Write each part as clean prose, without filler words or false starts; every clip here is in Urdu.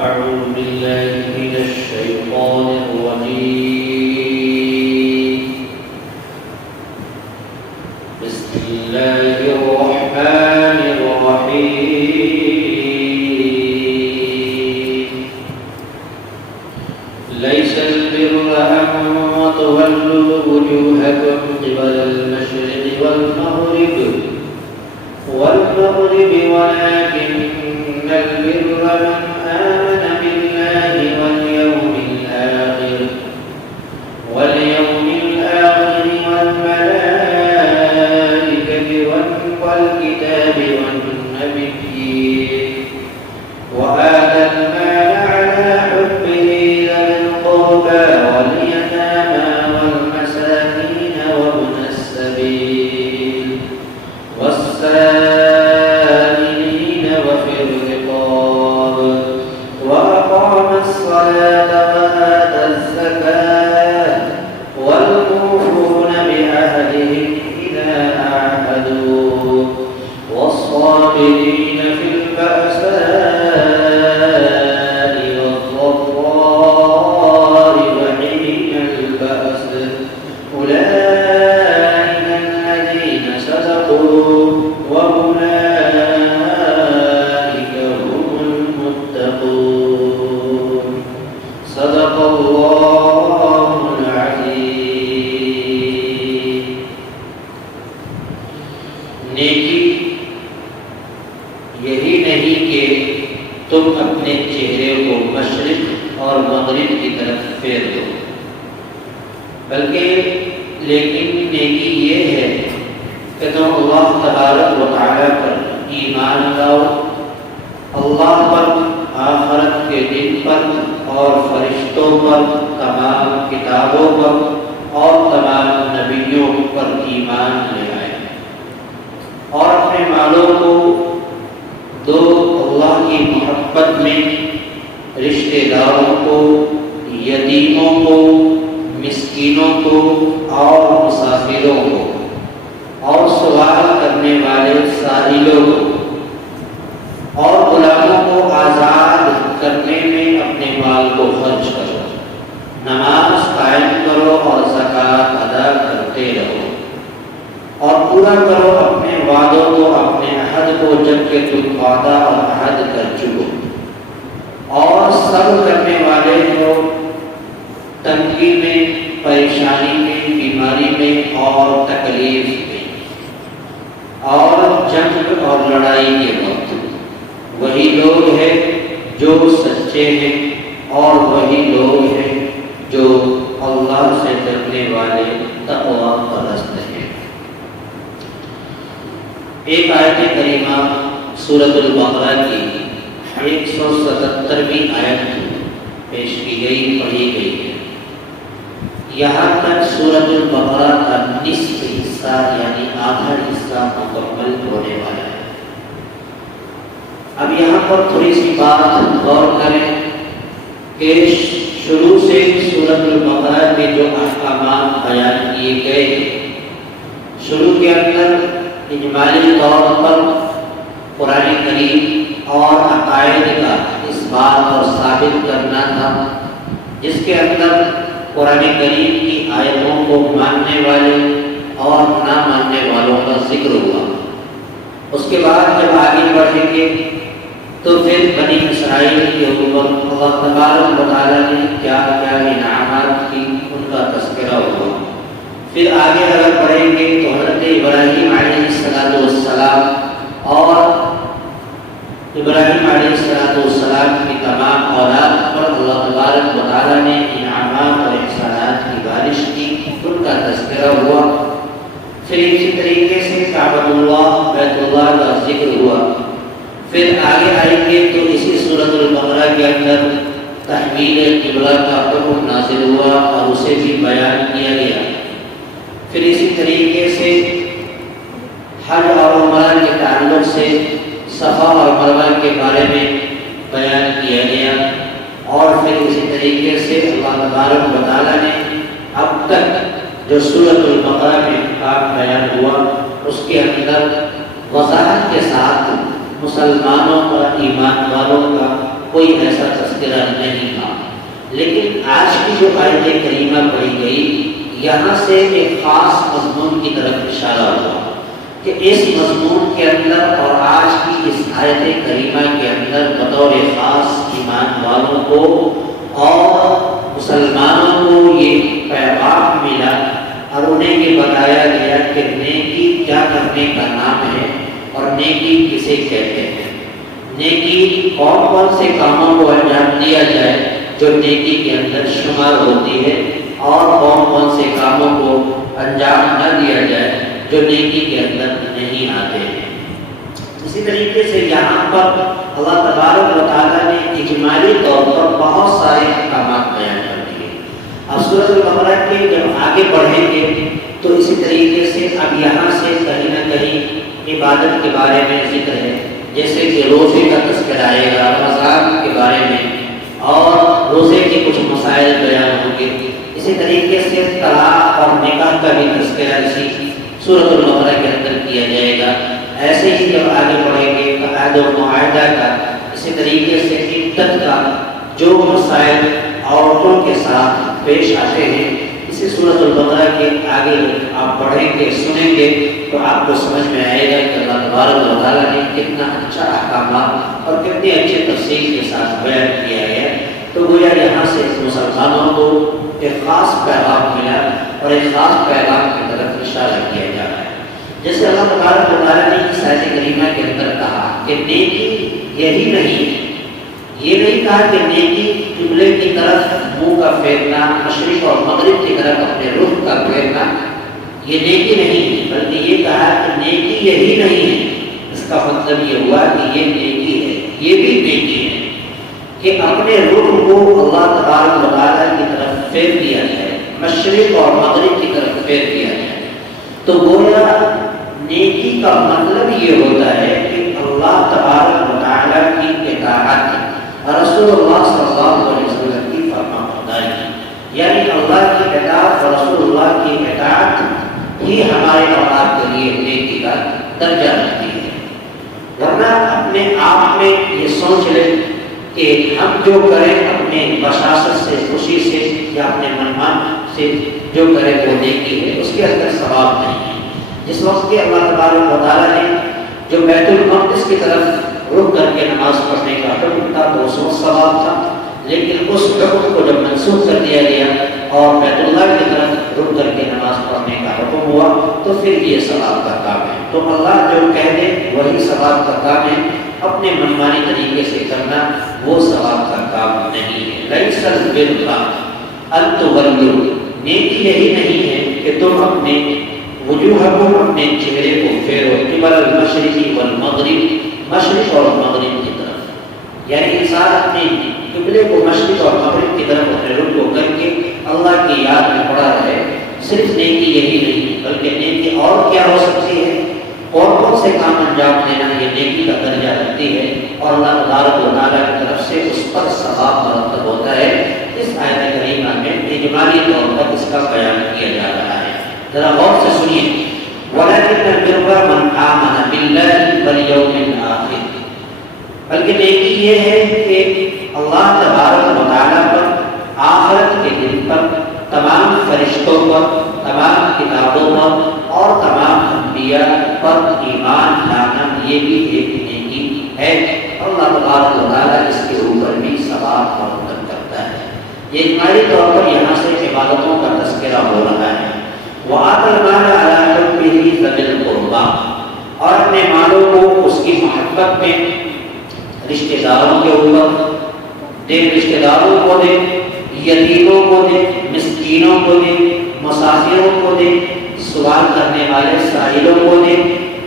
أعوذ بالله من الشيطان الرجيم. بسم الله الرحمن الرحيم. ليس البر أن تولوا وجوهكم قبل المشرق والمغرب ولكن البر من آمن بالله واليوم الآخر والملائكة والكتاب والنبيين وآتى المال على حبه ذوي القربى واليتامى والمساكين وابن السبيل والسائلين وفي الرقاب وأقام الصلاة وآتى الزكاة والموفون بعهدهم إذا عاهدوا والصابرين في البأساء والضراء وحين البأس أولئك الذين صدقوا وأولئك هم المتقون. صدق الله العظيم. نیکی یہی نہیں کہ تم اپنے چہرے کو مشرق اور مغرب کی طرف پھیر دو، بلکہ لیکن نیکی یہ ہے کہ تم اللہ تبارک و تعالی پر ایمان لاؤ، اللہ پر، آخرت کے دن پر اور فرشتوں پر، تمام کتابوں پر اور تمام نبیوں پر ایمان لے آئے، اور اپنے مالوں کو دو اللہ کی محبت میں رشتہ داروں کو، یتیموں کو، مسکینوں کو اور مسافروں کو اور سوال کرنے والے سائلوں کو اور غلاموں کو آزاد کرنے میں اپنے مال کو خرچ کرو، نماز قائم کرو اور زکوٰۃ ادا کرتے رہو، اور پورا کرو اپنے وعدوں کو، اپنے عہد کو جب کہ تم وعدہ اور عہد کر چکو، اور صبر کرنے والے کو تنگی میں، پریشانی میں، بیماری میں اور تکلیف میں اور جنگ اور لڑائی کے وقت وہی لوگ ہیں جو سچے ہیں اور وہی لوگ ہیں جو اللہ سے ڈرنے والے تقویٰ پرست ہیں۔ ایک آیت کریمہ سورۃ البقرہ کی 177ویں آیت پیش کی گئی، پڑھی گئی ہے۔ یہاں تک سورۃ البقرہ کا نصف حصہ یعنی آدھا حصہ مکمل ہونے والا ہے۔ اب یہاں پر تھوڑی سی بات غور کریں کہ شروع سے سورۃ البقرہ کے جو احکامات بیان کیے گئے، شروع کے اندر اجمالی طور پر قرآن کریم اور عقائد کا اس بات اور ثابت کرنا تھا، جس کے اندر قرآن کریم کی آیتوں کو ماننے والے اور نہ ماننے والوں کا ذکر ہوا۔ اس کے بعد جب آگے بڑھیں گے تو پھر بنی اسرائیل کی حکومت اللہ تبارک و تعالیٰ نے کیا کیا انعامات کی ان کا تذکرہ ہوا۔ پھر آگے اگر پڑھیں گے تو حضرت ابراہیم علیہ السلام اور ابراہیم علیہ السلام کی تمام اولاد پر اللہ تبارک و تعالیٰ نے انعامات اور احسانات کی بارش کی، ان کا تذکرہ ہوا۔ پھر اسی طریقے سے کعبۃ اللہ، بیت اللہ کا ذکر ہوا۔ پھر آگے آئیں گے تو اسی سورۃ البقرہ کے اندر تحویل قبلہ کا حکم نازل ہوا اور اسے بھی بیان کیا گیا۔ پھر اسی طریقے سے حج اور عمرہ کے تعلق سے صفا اور مروہ کے بارے میں بیان کیا گیا، اور پھر اسی طریقے سے اللہ تبارک و تعالیٰ نے اب تک جو سورۃ البقرہ میں احکام بیان ہوا اس کے اندر وضاحت کے ساتھ مسلمانوں کا، ایمان والوں کا کوئی ایسا تذکرہ نہیں تھا، لیکن آج کی جو آیت کریمہ پڑھی گئی یہاں سے ایک خاص مضمون کی طرف اشارہ ہوا کہ اس مضمون کے اندر اور آج کی اس آیت کریمہ کے اندر بطور خاص ایمان والوں کو اور مسلمانوں کو یہ پیغام ملا اور انہیں یہ بتایا گیا کہ نیکی کیا کرنے کا نام ہے اور نیکی کسے کہتے ہیں، نیکی کون کون سے کاموں کو انجام دیا جائے جو نیکی کے اندر شمار ہوتی ہے اور کون کون سے کاموں کو انجام نہ دیا جائے جو نیکی کے اندر نہیں آتے ہیں۔ اسی طریقے سے یہاں پر اللہ تبارک و تعالیٰ نے اجمالی طور پر بہت سارے احکامات بیان کر دیے۔ اب سورۃ البقرہ کے جب آگے بڑھیں گے تو اسی طریقے سے اب یہاں سے کہیں نہ کہیں عبادت کے بارے میں ذکر ہے، جیسے کہ روزے کا تذکرہ آئے گا، رمضان کے بارے میں اور روزے کے کچھ مسائل بیان ہوں گے۔ اسی طریقے سے طلاق اور نکاح کا بھی تذکرہ اسی سورۃ البقرہ کے اندر کیا جائے گا۔ ایسے ہی جب آگے بڑھیں گے تو عہد و معاہدہ کا، اسی طریقے سے عدت کا جو مسائل عورتوں کے ساتھ پیش آتے ہیں، اسی سورۃ البقرہ کے آگے آپ پڑھیں گے سنیں گے تو آپ کو سمجھ میں آئے گا کہ اللہ تبارک و تعالیٰ نے کتنا اچھا احکامات اور کتنے اچھے تفصیل کے ساتھ بیان کیا ہے۔ تو گویا یہاں سے مسلمانوں کو ایک خاص پیغام ملا اور ایک خاص پیغام کی طرف اشارہ کیا جا رہا ہے۔ جیسے اللہ تبارک و تعالیٰ نے اس آیت کریمہ کے اندر کہا کہ نیکی یہی نہیں ہے، یہ نہیں کہا کہ نیکی قبلے کی طرف منہ کا پھیرنا، مشرق اور مغرب کی طرف اپنے رخ کا پھیرنا یہ نیکی نہیں ہے، بلکہ یہ کہا کہ نیکی یہی نہیں ہے۔ اس کا مطلب یہ ہوا کہ یہ نیکی ہے، یہ بھی نیکی ہے کہ اپنے رخ کو اللہ تبارک و تعالیٰ کی طرف پھیر دیا جائے، مشرق اور مغرب کی طرف پھیر دیا جائے۔ تو گویا نیکی کا مطلب یہ ہوتا ہے کہ اللہ تبارک و تعالیٰ کی اطاعت، رسول اللہ صلی اللہ علیہ وسلم کی فرما برداری، یعنی اللہ کی اطاعت اور رسول اللہ کی اطاعت ہی ہمارے اور آپ کے لیے نیکی کا درجہ رکھتی ہے۔ ورنہ اپنے آپ میں یہ سوچ لیں کہ ہم جو کریں اپنے بشاشت سے، خوشی سے یا اپنے منمان سے جو کریں وہ نیکی ہے، اس کے اندر ثواب نہیں ہے۔ جس وقت کہ اللہ تبارک و تعالیٰ نے جو بیت المقدس کی طرف رخ کر کے نماز پڑھنے کا حکم تھا تو اس وقت ثواب تھا، لیکن اس حکم کو جب منسوخ کر دیا گیا اور بیت اللہ کی طرف رخ کر کے نماز پڑھنے کا حکم ہوا تو پھر یہ ثواب کا کام ہے۔ تو اللہ جو کہہ دے وہی ثواب کا کام ہے، اپنے منمانی طریقے سے کرنا وہ ثواب کا کام نہیں ہے۔ لیس البر ان تولوا، نیکی یہی نہیں ہے کہ تم اپنے وجوہ کو، اپنے چہرے کو پھیرو قبل المشرق والمغرب، مشرق اور مغرب کی طرف، یعنی انسان اپنے قبلے کو مشرق اور مغرب کی طرف اپنے رخ کو کر کے اللہ کی یاد میں پڑا رہے۔ صرف نیکی یہی نہیں بلکہ نیکی اور کیا ہو سکتی ہے، کون کون سے کام انجام دینا یہ نیکی کا درجہ رکھتی ہے اور اللہ تبارک و تعالیٰ کی طرف سے اس پر ثواب مرتب ہوتا ہے۔ اس آیت کریمہ میں اجمالی طور پر اس کا بیان کیا جا رہا ہے، ذرا غور سے سنیے۔ وَلَكِنَّ الْبِرَّ مَنْ آمَنَ بِاللَّهِ وَالْيَوْمِ الْآخِرِ، بلکہ نیکی یہ ہے کہ اللہ تبارک و تعالیٰ پر، آخرت کے دن پر، تمام فرشتوں پر، تمام کتابوں پر اور تمام انبیاء پر ایمان لانا یہ بھی ایک نیکی ہے۔ اللہ تبارک و تعالیٰ اس کے اوپر بھی ثواب مرتب کرتا ہے۔ یہ اجمالی طور پر یہاں سے عبادتوں کا تذکرہ ہو رہا ہے۔ وَآتَى الْمَالَ عَلَىٰ حُبِّهِ ذَوِي الْقُرْبَىٰ، اور اپنے مالوں کو اس کی محبت میں رشتہ داروں کے اوپر دے، رشتہ داروں کو دے، یتیموں کو دے، مسکینوں کو دے، مسافروں کو دے، سوال کرنے والے سائلوں کو دے،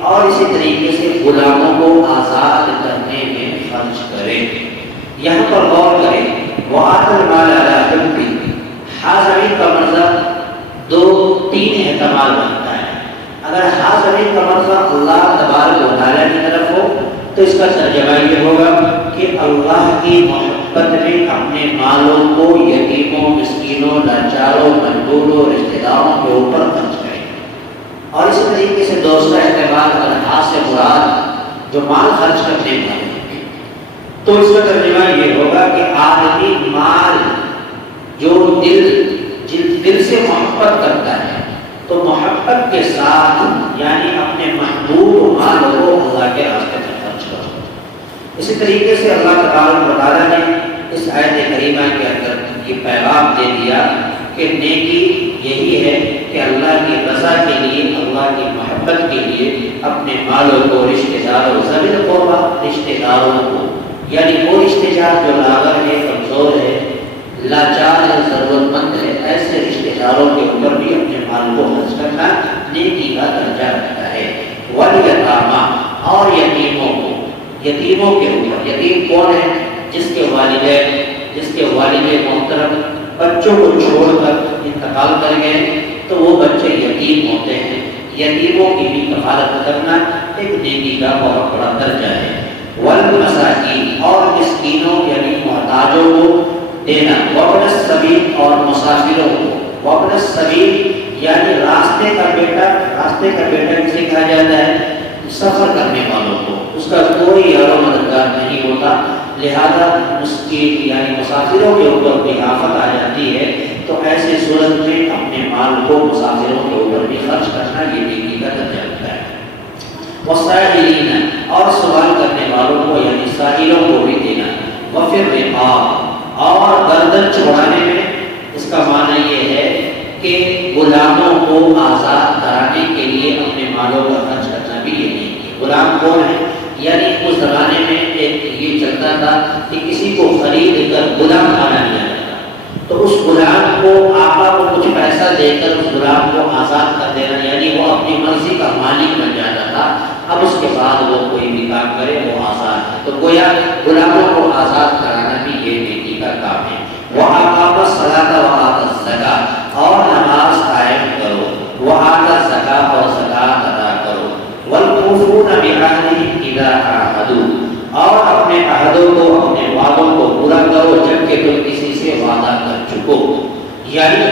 اور اسی طریقے سے غلاموں کو آزاد کرنے میں خرچ کرے۔ یہاں پر غور کریں، وَآتَى الْمَالَ عَلَىٰ حُبِّهِ، حاضری کا مطلب تین احتمال بنتا ہے۔ اگر حاضری کا مطلب اللہ تبارک و تعالیٰ کی طرف ہو تو اس کا ترجمہ یہ ہوگا کہ اللہ کی محبت میں اپنے مالوں کو یتیموں، مسکینوں، لاچاروں، مجبوروں، رشتہ داروں کے اوپر خرچ کریں۔ اور اسی طریقے سے دوسرا احتمال اگر ہاتھ سے مراد جو مال خرچ کرنے والے تو اس کا ترجمہ یہ ہوگا کہ آدمی مال جو دل سے محبت کرتا ہے تو محبت کے ساتھ یعنی اپنے محبوب مال کو اللہ کے راستے میں خرچ کرو۔ اسی طریقے سے اللہ تبارک و تعالیٰ نے اس آیت کریمہ کے اندر یہ پیغام دے دیا کہ نیکی یہی ہے کہ اللہ کی رضا کے لیے، اللہ کی محبت کے لیے اپنے مالوں کو، رشتہ داروں، ذوی القربیٰ رشتہ داروں کو، یعنی وہ رشتہ دار جو لاغر ہے، کمزور ہے، لاچار ہے، ضرورت مند ہے، ایسے رشتہ داروں کے اوپر بھی اپنے مال کو خرچ کرنا نیکی کا درجہ رکھتا ہے۔ والیتامیٰ اور یتیموں کو، یتیموں کے اوپر، یتیم کون ہے؟ جس کے والدین محترم بچوں کو چھوڑ کر انتقال کر گئے تو وہ بچے یتیم ہوتے ہیں۔ یتیموں کی بھی کفالت کرنا ایک نیکی کا بہت بڑا درجہ ہے۔ والمساکین اور مسکینوں یعنی محتاجوں کو دینا، وابن السبیل اور مسافروں کو۔ وابن السبیل یعنی راستے کا بیٹا کسے کہا جاتا ہے؟ سفر کرنے والوں کو، اس کا کوئی یار و مددگار نہیں ہوتا، لہذا مسکین یعنی مسافروں کے اوپر بھی آفت آ جاتی ہے تو ایسے صورت میں اپنے مال کو مسافروں کے اوپر بھی خرچ کرنا یہ نیکی کا درجہ ہوتا ہے۔ والسائلین اور سوال کرنے والوں کو یعنی سائلوں کو بھی دینا۔ وفی الرقاب اور گردن چھڑانے میں، اس کا معنی یہ ہے کہ غلاموں کو آزاد کرانے کے لیے اپنے مالوں کا خرچ کرنا بھی یہ نہیں ہے۔ غلام کون ہے؟ یعنی اس زمانے میں ایک یہ چلتا تھا کہ کسی کو خرید کر غلام بنا لیا جاتا، تو اس غلام کو آقا کو کچھ پیسہ دے کر اس غلام کو آزاد کر دینا، یعنی وہ اپنی مرضی کا مالک بن جاتا تھا۔ اب اس کے بعد وہ کوئی بھی کام کرے وہ آزاد ہے، تو گویا غلاموں کو آزاد کرانا بھی یہ نیکی کا کام ہے۔ وَأَقَامَ الصَّلَاةَ وَآتَى الزَّكَاةَ اور نماز قائم کرو، وَآتَى الزَّكَاةَ اور زکات ادا کرو، وَالْمُوفُونَ بِعَهْدِهِمْ إِذَا عَاهَدُوا اور اپنے عہدوں کو، اپنے وعدوں کو پورا کرو جب کہ تم کسی سے وعدہ کر چکو۔ یعنی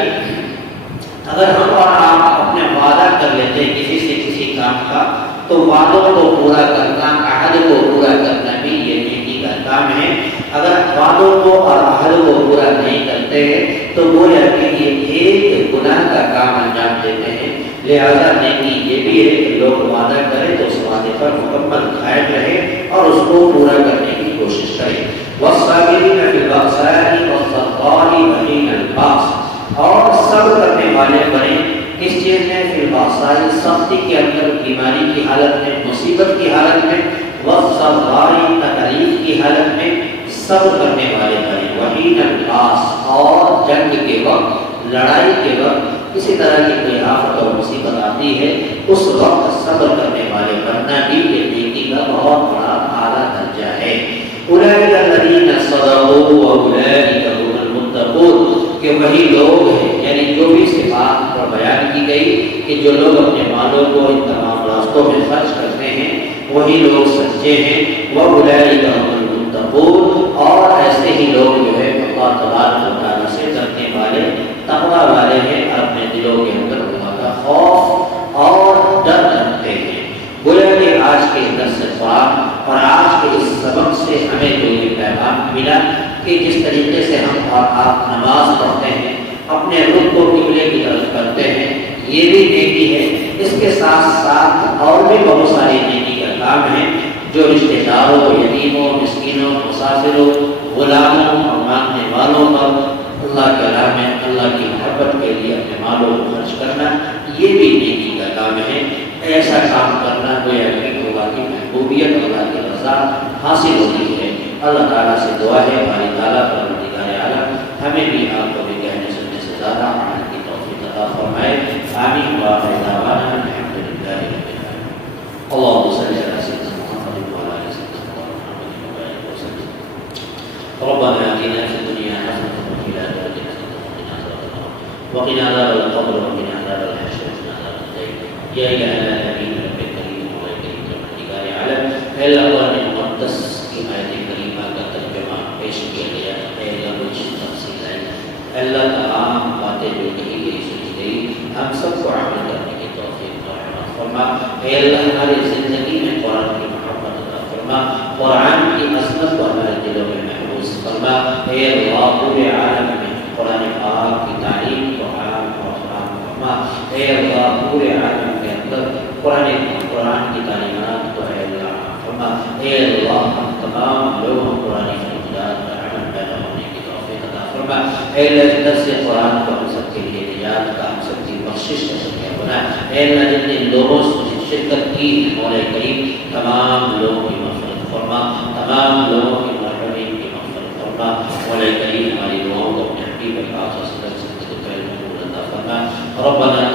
اگر ہم اور آپ اپنے وعدہ کر لیتے ہیں کسی سے کسی کام کا تو وعدوں کو پورا کرنا، عہد کو پورا کرنا بھی یہ نیکی کا کام ہے۔ اگر وعدوں کو اور عہد کو پورا نہیں کرتے ہیں تو گویا کہ یہ ایک گناہ کا کام انجام دیتے ہیں۔ لہذا نیکی یہ بھی ہے کہ لوگ وعدہ کریں تو اس وعدے پر مکمل قائم رہے اور اس کو پورا کرنے کی کوشش کریں۔ والصابرین فی البأساء والضراء وحین البأس اور صبر کرنے والے بنیں کس چیز میں؟ فی البأساء سختی کے اندر، بیماری کی حالت میں، مصیبت کی حالت میں، والضراء تکلیف کی حالت میں صبر کرنے والے بنیں، وحین البأس اور جنگ کے وقت، لڑائی کے وقت کسی طرح کی کوئی آفت اور مصیبت آتی ہے اس وقت صبر کرنے والے بننا بھی یہ نیکی کا بہت بڑا اعلیٰ درجہ ہے۔ اولئک الذین صدقوا واولئک هم المتقون کہ وہی لوگ ہیں، یعنی جو بھی صفات پر بیان کی گئی کہ جو لوگ اپنے مالوں کو ان تمام راستوں میں خرچ کرتے ہیں وہی لوگ سچے ہیں۔ واولئک هم المتقون اور ایسے ہی لوگ جو ہے اللہ تبارک و تعالیٰ سے ڈرنے والے، تقویٰ والے ہیں، اپنے دلوں کے اندر اللہ کا خوف اور ڈر رکھتے ہیں۔ گویا کہ آج کے درس قرآن اور آج کے اس سبق سے ہمیں جو یہ پیغام ملا کہ جس طریقے سے ہم اور آپ نماز پڑھتے ہیں، اپنے رخ کو قبلے کی طرف کرتے ہیں، یہ بھی نیکی ہے۔ اس کے ساتھ ساتھ اور بھی بہت ساری نیکی کا کام ہے جو رشتہ داروں، یتیموں، مسکینوں، مسافروں، غلاموں اور مانگنے والوں پر اللہ کے راہ میں اللہ کی محبت کے لیے اپنے مالوں کو خرچ کرنا یہ بھی نیکی کا کام ہے۔ ایسا کام کرنا گویا کہ اللہ کی محبوبیت، اللہ کی رضا حاصل ہوتی ہے۔ اللہ تعالیٰ سے دعا ہے ہماری تعالیٰ پروردگار عالم ہمیں بھی آپ کو بھی کہنے سننے سے زیادہ عمل کی توفیق عطا فرمائے۔ آمین وآخر دعوانا الحمد للہ رب العالمین۔ اللهم صل على سيدنا محمد وعلى آل سيدنا محمد وبارك وسلم۔ ربنا آتنا في الدنيا حسنة وفي الآخرة حسنة وقنا عذاب القبر وقنا عذاب الحشر وقنا عذاب الدين یا الہ العالمین رب کریم مولا کریم پروردگار عالم۔ اے اللہ قرآن مقدس کی آیت کریمہ کا ترجمہ پیش کیا گیا، اے اللہ کچھ تفصیل ہے، اے اللہ تمام باتیں جو کہی گئی سنی گئی ہم سب کو عمل کرنے کی توفیق اور رحمت فرما۔ اے اللہ ہماری زندگی میں قرآن کی محبت عطا فرما، قرآن کی عظمت کو ہمارے دلوں میں محفوظ فرما۔ اے اللہ پورے عالم میں قرآن پاک کی تعلیم کو عام اور فراہم فرما، اے اللہ پورے عالم کے اندر قرآن کی تعلیمات کو اے اللہ عام فرما، اے اللہ ہم تمام لوگوں قرآن فرمودات پر عمل پیدا ہونے کی توفیق عطا فرما، اے اللہ درس قرآن کو ہم سب کے لیے نجات کا، ہم سب کی بخشش کا ذریعہ بنا، اے اللہ جن جن لوگوں سے شرکت کی مولا کریم تمام لوگوں کی مغفرت فرما، تمام لوگوں کی مرحومین کی مغفرت فرما، مولا کریم ہماری دعاؤں کو اپنے حبیب پاک صلی اللہ علیہ وسلم سے قبول عطا فرما۔ ربنا